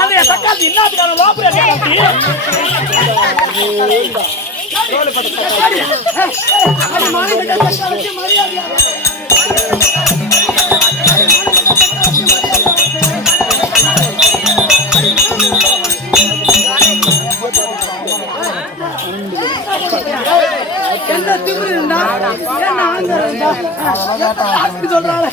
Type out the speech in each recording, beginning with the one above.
அந்த தக்காளி இன்னாத்துக்கான வாப்புல என்ன திமிரு இருந்தா சொல்றாங்க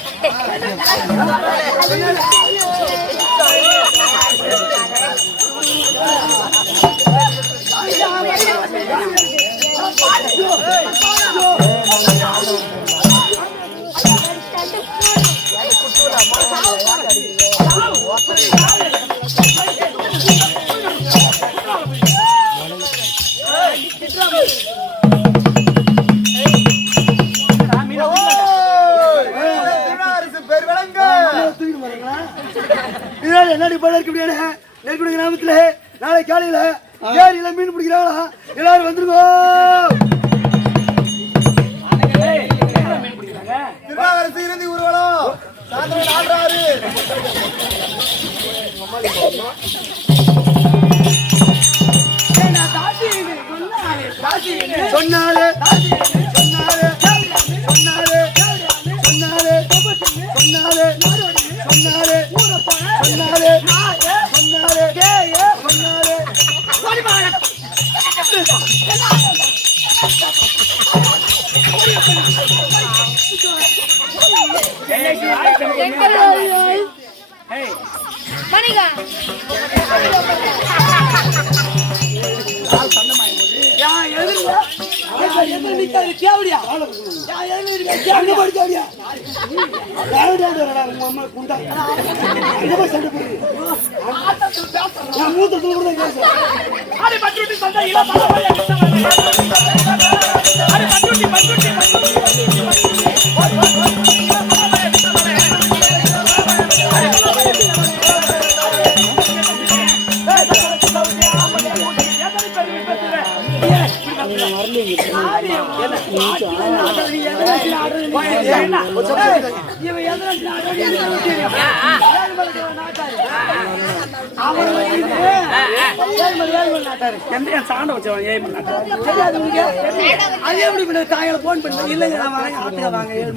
என்னடி பல இருக்க முடியாது நெருக்குடி கிராமத்துல நாளை காலையில ஏரியில மீன் பிடிக்கிறாங்களா எல்லாரும் வந்துருங்க இறுதி ஊர்வலம் சாயந்தரம் 4 சொன்னாலே சொன்னாலே சொன்னாலே சொன்னாலே சொன்னாலே சொன்னாலே சொன்னாலே சொன்னாலே மணிகா கேவடியா சாண்ட வச்சவன் தாயால போன் பண்ண இல்லைங்க வாங்க வாங்க 7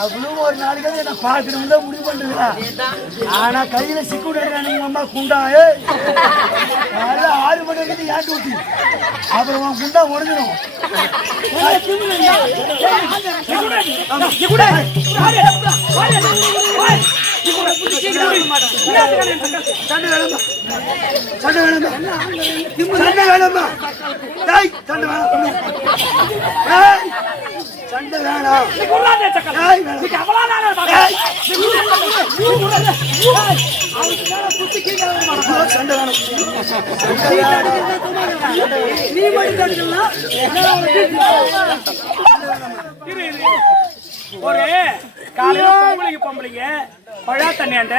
அவ்வளவு ஒரு நாளைக்கு என்ன பாக்கணும் முடிவு பண்றீங்களா ஆனா கையில சிக்குடாங்க அம்மா குண்டா 6 மணி வரைக்கும் ஏன் ஊட்டி அப்புறம் குண்டா உடஞ்சிடும் சண்டை வேணுமா சண்டை வேணுமா சண்டை வேணாம் ஒரு காலையில பொம்பளைங்க பழா தண்ணியாண்ட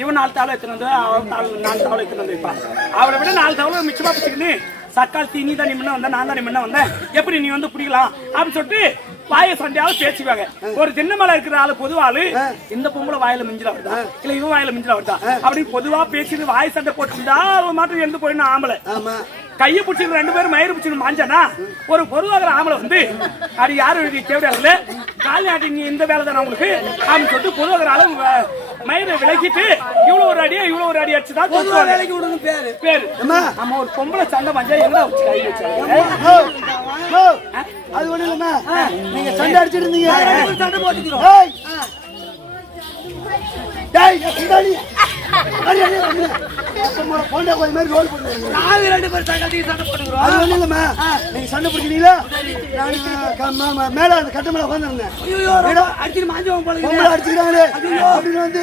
இவன் 4 தவளை எடுத்துன்னு வந்து அவன் 4 தவளை எடுத்துன்னு வந்து வைப்பான். அவளை விட 4 தவளை மிச்சமா பிடிச்சிக்கின்னு சக்கால் தீ நீ தான் நீ முன்ன வந்த நான் தான் நீ முன்ன வந்தேன் எப்படி நீ வந்து பிடிக்கலாம் அப்படின்னு சொல்லிட்டு வாய சண்டையாவது பேசிக்குவாங்க. ஒரு தென்னை இருக்கிற ஆளு பொதுவாளு இந்த பொம்பளை வாயில மிஞ்சில வருதா இல்ல இவன் வாயில மிஞ்சில வருதா அப்படின்னு பொதுவா பேசிட்டு வாய் சண்டை போட்டுருந்தா அவன் மாட்டம் இருந்து போயிடணும். ஆம்பளை கையை பிடிச்சிட்டு 2 பேரும் மயிறு பிடிச்சிட்டு மாஞ்சானா ஒரு பொதுவாகிற ஆம்பளை வந்து அது யாரும் எழுதி தேவையாடல காலி ஆட்டி நீ இந்த வேலை தானே உங்களுக்கு அப்படின்னு சொல்லிட்டு பொதுவாகிற ஆளு மயிரை விளக்கிட்டு இவ்வளவு ஒரு அடி அடிச்சுதான் வேலைக்கு விடணும் பேரு நம்ம ஒரு பொம்பளை சண்டை மஞ்சா எங்க கை வச்சாங்க அது ஒண்ணு இல்லம்மா நீங்க சண்டை அடிச்சு அடிச்சிட்டு இருந்தீங்க. சண்டை போட்டுக்கிறோம். ஏய் டேய் சுடாடி அடி அடி நம்ம போண்டா கோய் மாதிரி ரோல் பண்ணுவீங்க. நாங்க 2 பேரும் சண்டை போட்டுக்கிறோம். அது ஒண்ணு இல்லம்மா, நீங்க சண்டை பிடிக்கிறீங்களா? நான் மேல அந்த கட்ட மேல உட்கார்ந்திருந்தேன். ஐயோ அடிச்சு மாஞ்சவங்க போல பொம்பளை அடிச்சுக்கிறாங்களே அப்படின்னு வந்து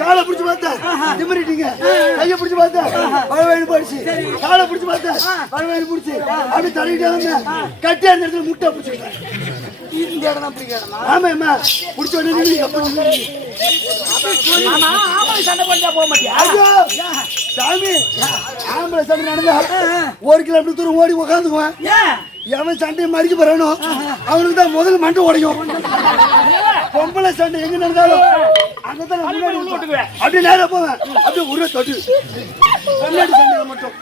காலை பிடிச்சு பார்த்தேன், திமிரிட்டீங்க. கையை பிடிச்சு பார்த்தேன், பழவேணு போயிடுச்சு. காலை பிடிச்சு பார்த்தேன், பழவேணு பிடிச்சி அப்படி தடவிட்டே வந்தேன். கட்டியா இருந்த இடத்துல முட்டை பிடிச்சிட்டேன். இந்த இடம் தான் பிடிக்கிறேன். ஆமாம்மா, பிடிச்ச உடனே நீங்க ஆமா சண்டை போட்டா போக மாட்டியா? ஐயோ சாமி, ஆம்பளை சண்டை நடந்தா 1 கிலோமீட்டர் தூரம் ஓடி உக்காந்துக்குவேன். ஏன் எவன் சண்டையை மறிக்க போறானோ அவனுக்கு தான் முதல்ல மண்டை உடையும். பொம்பளை சண்டை எங்க நடந்தாலும் அங்கதான் நான் முன்னாடி விட்டுக்குவேன். அப்படியே நேரா போவேன். அப்படியே உருவ தொட்டு முன்னாடி சண்டையில மட்டும்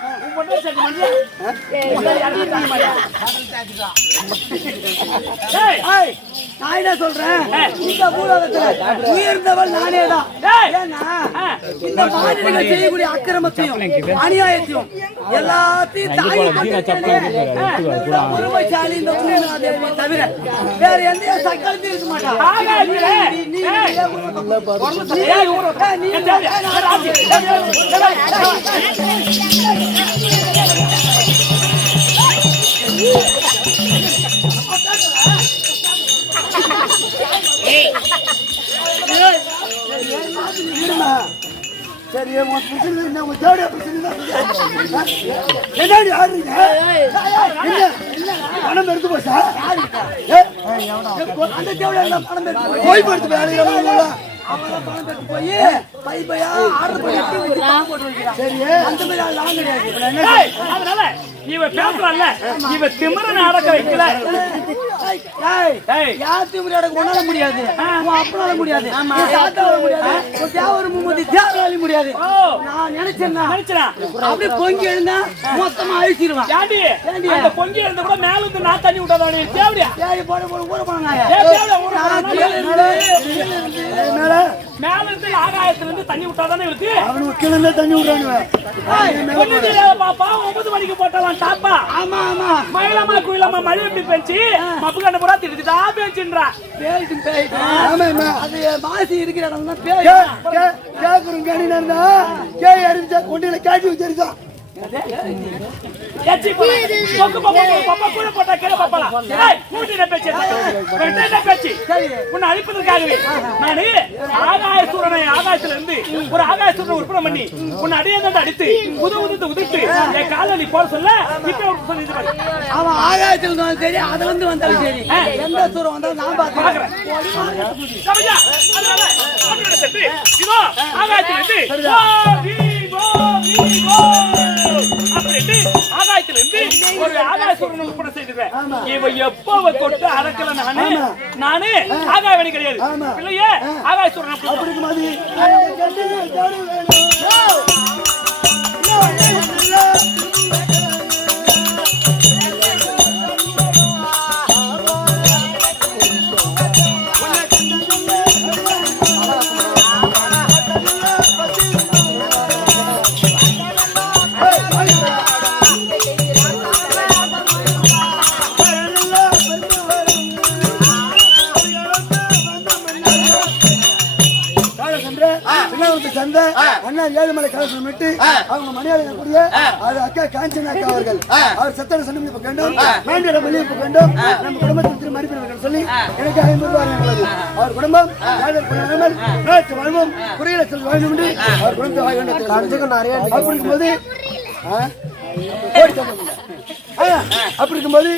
நான் என்ன சொல்றேன், இந்த பூலோகத்துல உயர்ந்தவள் நானே தான். ஏன்னா இந்த மாநிலங்கள் செய்யக்கூடிய அக்கிரமத்தையும் அநியாயத்தையும் எல்லாத்தையும் தாய் பொறுமைசாலி இந்த உண்மையாதேவி தவிர வேற எந்த சக்கரத்தையும் இருக்க மாட்டான். சரி, உன் பிரச்சனை என்ன? உன் தேவையா பிரச்சனை என்னடி ஆடுறீங்க? என்ன பணம் எடுத்து போச்சா? அந்த தேவையான பணம் எடுத்து போய் படுத்து வேலையில அவங்கள பணம் எடுத்து போய் பை பையா ஆர்டர் பண்ணி போட்டு வைக்கிறான். சரி, அந்த மாதிரி ஆள் கிடையாது. அதனால இவ பேசுறான்ல, இவ திமிர அடக்க வைக்கல. யார் திமிர அடக்க உன்னால முடியாது, உன் அப்பனால முடியாது, உன் தாத்தாவால முடியாது, உன் தேவர் மும்மதி தேவரால முடியாது. நான் நினைச்சேன்னா அப்படியே பொங்கி எழுந்தா மொத்தமா அழிச்சிருவான். ஏண்டி அந்த பொங்கி எழுந்த கூட மேல இருந்து நான் தண்ணி விட்டாதானே தேவையா? தேடி போட ஊற போனாங்க. மேல இருந்து ஆகாயத்துல இருந்து தண்ணி விட்டாதானே இருக்கு. அவனுக்கு கீழே தண்ணி விடுறானுவ. பாப்பா 9 மணிக்கு போட்டாலாம் டாப்பா. ஆமா ஆமா மயிலமா குயிலமா மழை எப்படி பெஞ்சு மப்பு கண்ட போறா திட்டுதா பேச்சுன்றா. ஆமாம்மா, அது மாசி இருக்கிற இடம் தான் பேய். கேக்குறோம் கேடினா கேய் அடிச்சா கொண்டில காட்டி வச்சிருக்கா. அழிப்பதற்காகவே நானு ஆகாயசூரனை ஆகாயத்துல இருந்து ஒரு ஆகாயசூரனை உற்பத்தி பண்ணி உன்னை அடியாந்து அடித்து உதிர்த்து என் கால நீ போட சொல்ல இப்ப சொல்லி அவன் ஆகாயத்தில் இருந்தாலும் சரி, அதுல இருந்து வந்தாலும் சரி, எந்த தூரம் வந்தாலும் நான் பாக்குறேன். ஆகாயத்திலிருந்து ஒரு ஆகாயசூரனை உற்பத்தி செய்திருவேன். இவ எப்ப தொட்டு அடக்கல நானு ஆகாயவனி கிடையாது இல்லையே. ஆகாயசூரனை அப்படிக்கு மாதிரி சந்தை அண்ணா ஏழுமலை கலசம் விட்டு அவங்க மணியாளர்கள் கூடிய அது அக்கா காஞ்சனா அக்கா அவர்கள் அவர் சத்தன சண்டை வேண்டும், மேண்டியோட மல்லிகைப்பூ வேண்டும், நம்ம குடும்பத்திற்கு மதிப்பீடு சொல்லி எனக்கு 50 ரூபாய் உள்ளது. அவர் குடும்பம் வாழ்வும் குறையில செல் வேண்டும் என்று அவர் குடும்பத்தை வாங்க வேண்டும். அப்படி இருக்கும்போது அப்படி இருக்கும்போது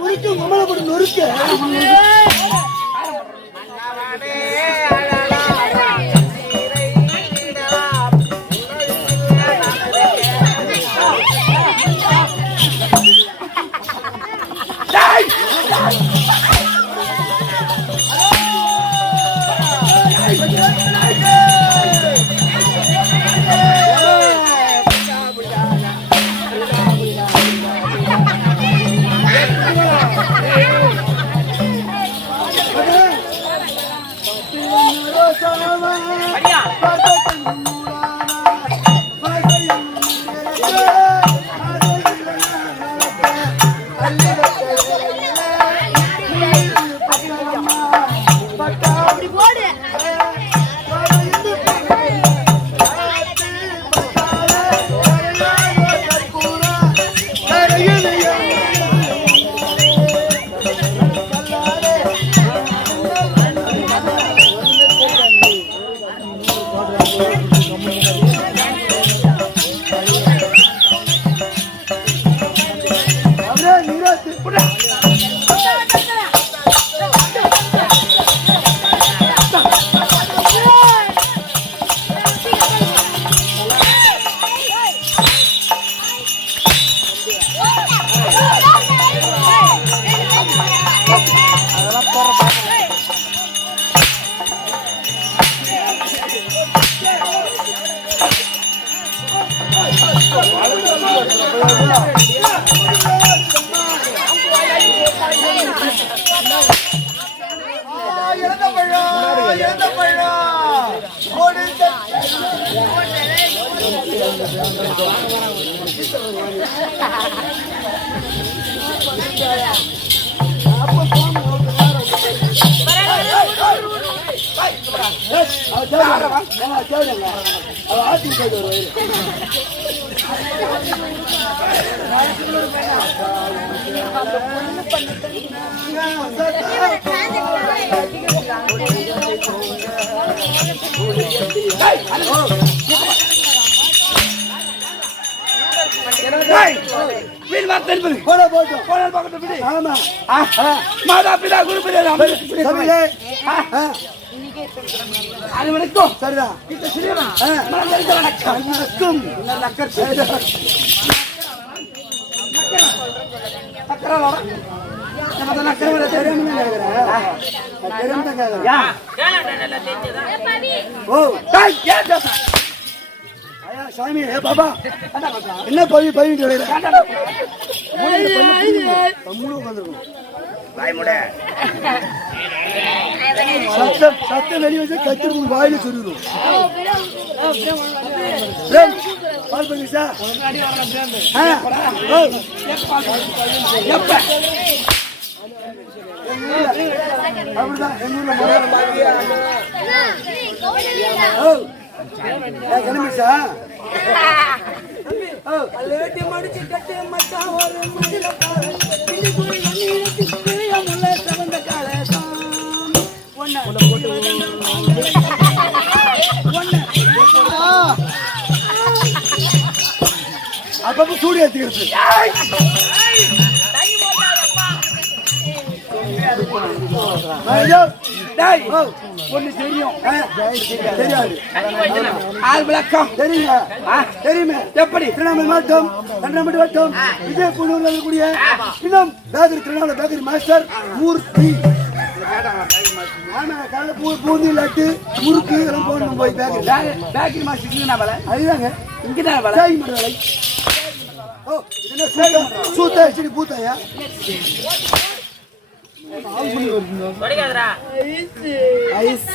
முறுக்கு மம்மளப்பட்டு நொறுக்கு கேளுங்க அவ ஆத்தி போயிட்டு ஒரு வயிறு போட போட்டோம் போனால் பக்கத்து விடு. ஆமா மாதா பிதா குரு பிதா சபையிலே அனைவருக்கும் சரிதான் இந்த சிறியவா மனதிற்கு வணக்கம். வணக்கம் சக்கரவா நமது நக்கரவா தெரியாம கேக்குறேன் தெரியாம தான் கேக்குறேன் யா ஓ டேய் ஏன் பேச ஐயா சாமி ஏ பாபா என்ன பவி பவிட்டு வருகிறேன் தம்முழு உட்காந்துருக்கும் சத்தம் வெளியே வச்சு கத்திரி வாயில சொல்லிடும் பால் பண்ணி சார் அப்படிதான் எங்க ஊர்ல கிளம்பிச்சா லேட்டி மடிச்சு கட்டி மச்சான் ஒரு மடியில பாரு பின்னி போய் வண்ணியில முல்ல சவந்த காலசம் ஒண்ணு அப்பப்ப சூடு ஏத்திக்கிறது ஒண்ணு தெரியும் தெரியாது ஆள் விளக்கம் தெரியுங்க தெரியுமே எப்படி திருவண்ணாமலை மாவட்டம் தண்டராம்பட்டி வட்டம் விஜயபுரூர்ல இருக்கக்கூடிய இன்னும் பேக்கரி திருவண்ணாமலை பேக்கரி மாஸ்டர் மூர்த்தி ஆமா காலைல பூந்தி லட்டு முறுக்கு எல்லாம் போடணும் போய் பேக்கரி பேக்கரி மாஸ்டர் இங்க வேலை அதுதாங்க இங்கதான் வேலை சாய் மட வேலை ஓ இது என்ன சூத்தா சரி பூத்தாயா ஐஸ்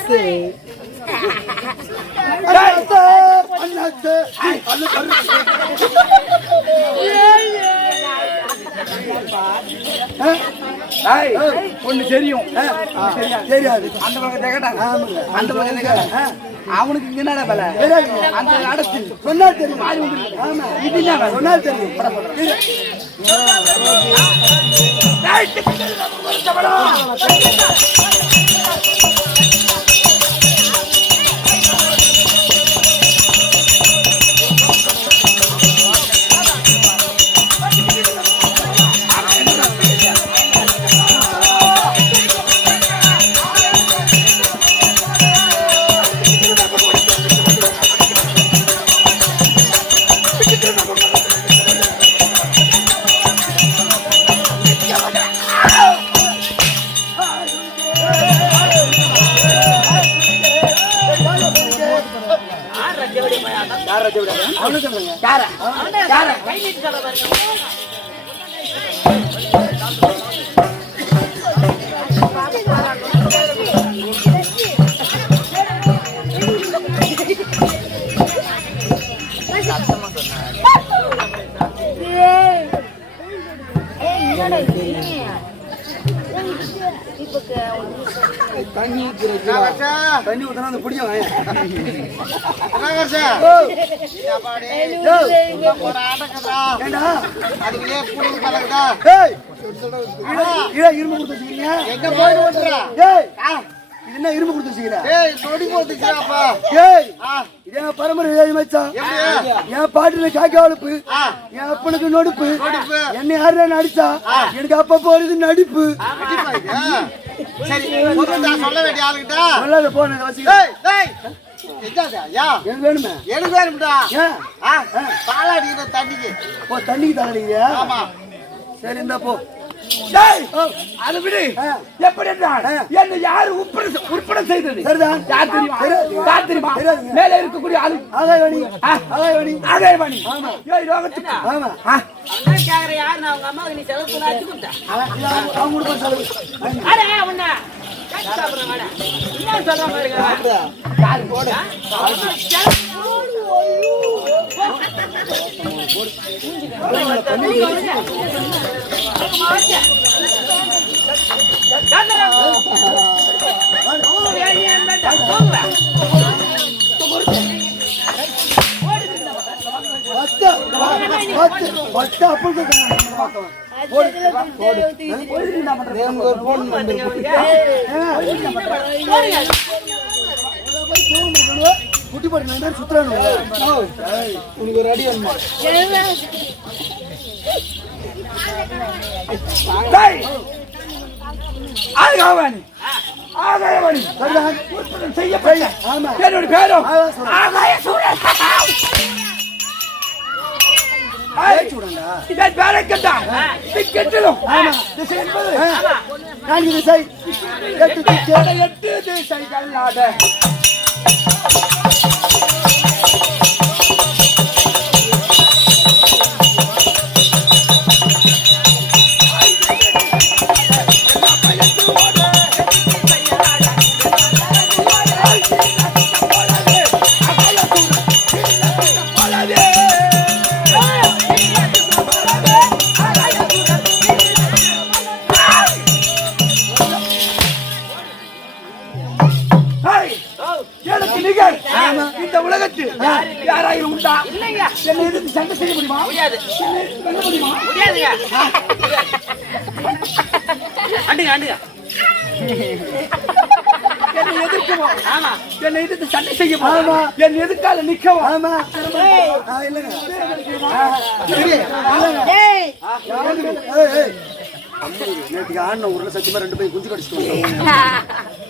ஒண்ணு தெரியும் தெரியாது அந்த பக்கம் கேட்டாங்க அந்த பக்கம் கேட்டாங்க அவனுக்கு இங்க என்ன வேலை அந்த அடைச்சு சொன்னா தெரியும் ஆமா இது என்ன வேலை சொன்னா தெரியும் தண்ணி ஊத்தனா அந்த பிடிக்கும் இரும்பு கொடுத்து வச்சுக்கிறீங்க என்ன இரும்பு கொடுத்து வச்சுக்கிறேன் பரம்பரை மச்சான் என் பாட்டுல காக்கா வளர்ப்பு என் அப்பனுக்கு நொடுப்பு என்ன யாரு அடிச்சா எனக்கு அப்ப போறது நடிப்பு சொல்ல வேண்டிய ஆளுகிட்ட சொல்லாத போன எனக்கு வேணுமே எனக்கு வேணும்டா பாலாடிக்கிற தண்ணிக்கு தண்ணிக்கு தரீங்க ஆமா சரி இந்தா போ அது விடு எப்படி என்ன யாரு உற்பத்தி செய்தது சரிதான் யார் தெரியுமா யார் தெரியுமா மேல இருக்கக்கூடிய ஆளு ஆகாயவாணி ஆகாயவாணி ஆமா யோகத்துக்கு ஆமா அவங்க கொடுப்பா செலவு போங்க குட்டி போட்டு சுத்துறானு உனக்கு ஒரு அடி வேணுமா ஆகாவாணி ஆகாயவாணி செய்யப்பட்ட என்னோட பேரும் ஆகாய சூரன். இதன் பேரை கேட்டான் கெட்டிலும் திசை என்பது 4 திசை 8 திசைகள் நாட இந்த உலகத்தில் யாராயிரம் உண்டா? என்னை எதிர்த்து சண்டை செய்ய முடியுமா? முடியாது. முடியாதுங்க. என்னை எதிர்க்கவோ என்னை எதிர்த்து சண்டை செய்யவோ என் எதிர்க்கால நிற்கவோ நேற்றுக்கு ஆடின ஊர்ல சத்தியமா 2 பேரும் குஞ்சு கடிச்சிட்டு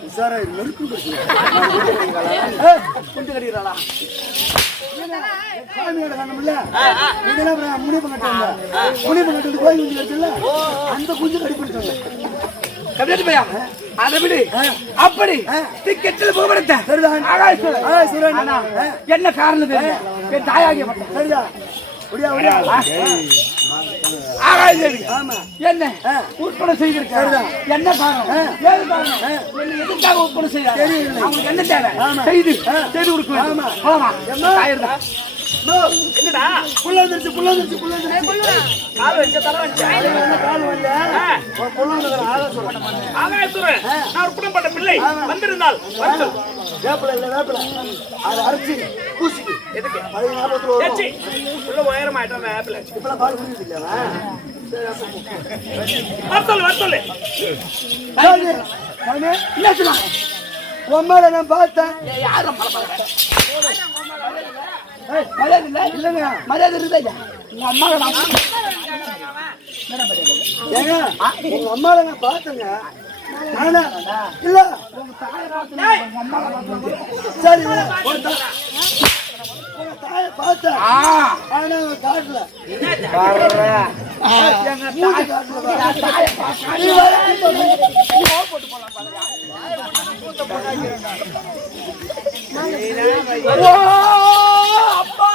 உசாரா நெருப்பு குஞ்சு கடிக்கிறாளா முனிப்பு கட்டுவாங்க முனிப்பு கட்டு கோயில் குஞ்சு கட்டுல அந்த குஞ்சு கடிப்பிடிச்சாங்க அதை விடு. அப்படி டிக்கெட்டில் புகப்படுத்த என்ன காரணம் என் தாயாகிய சரிதான் என்ன உற்பத்தி செய்திருக்காரு? என்ன காரணம்? ஏது காரணம்? என்ன எதுக்காக உற்பத்தி செய்யறாரு? அவங்களுக்கு என்ன தேவை? செய்து கொடுக்கணும். என்னடா புள்ள வந்துருச்சு கால் வச்ச தர வச்ச கால் வரல ஆகாயத்துறை நான் உற்பத்தி பிள்ளை வந்திருந்தால் வரட்டும். வேப்பில அதை அரைச்சி பூசிக்கு எதுக்கு? அது ஞாபகத்துல வரும். உள்ள உயரமாயிட்டோம் வேப்பில இப்பெல்லாம் பால் குடிக்கிறது இல்லையா? வரத்தொல்லு என்ன உம்மால நான் பார்த்தேன். யாரும் மரியாதை இல்லை இல்லைங்க மரியாதை இருக்குதா? உங்க அம்மாவை ஏங்க உங்க அம்மாவை நான் பார்த்தேங்க. இல்ல உங்க தாயை சரி உங்க தாயை பார்த்தேன். ஆனா காட்டல அப்பா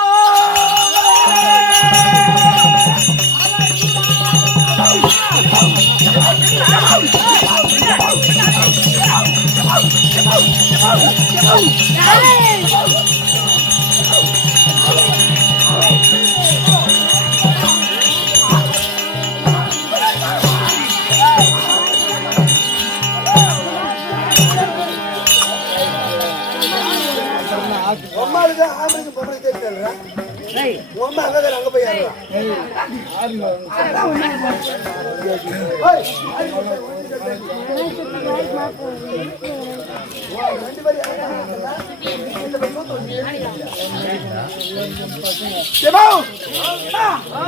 அம்மாவுக்கு ஆம்பளைக்கு பொம்பளை தெரியல. அம்மா அங்க போய்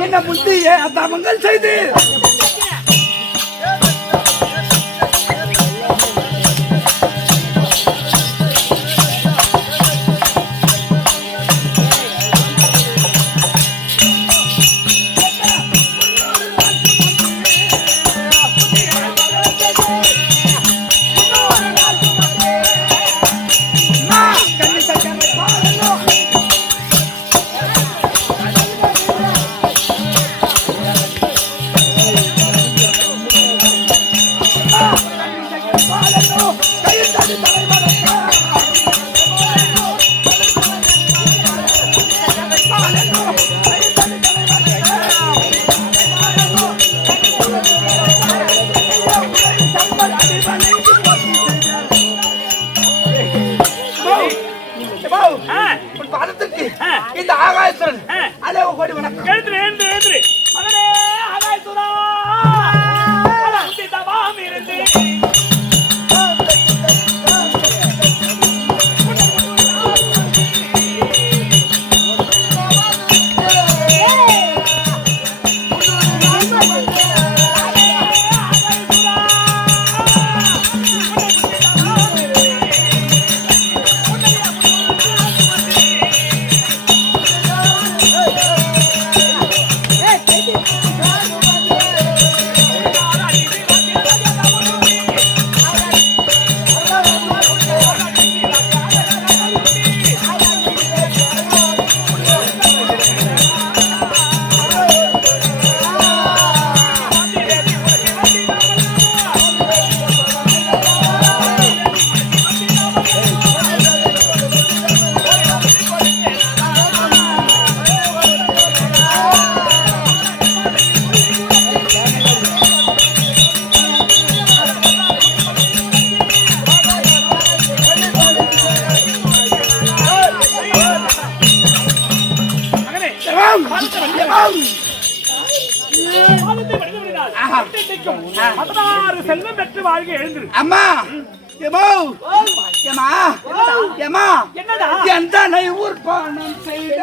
என்ன புத்திய தமங்கள் செய்து இந்த ஆகாயத்துடன் அதே கோடி வணக்கம். எழுந்துரு எழுந்துரு எழுந்துரு மகனே ஆகாயத்துரா தவாம் இருந்து செல்வம் பெற்று வாழ்க எழுந்திரு. அம்மா எமோ எமா எமா என்னடா எந்த ஊர் பானம் செய்த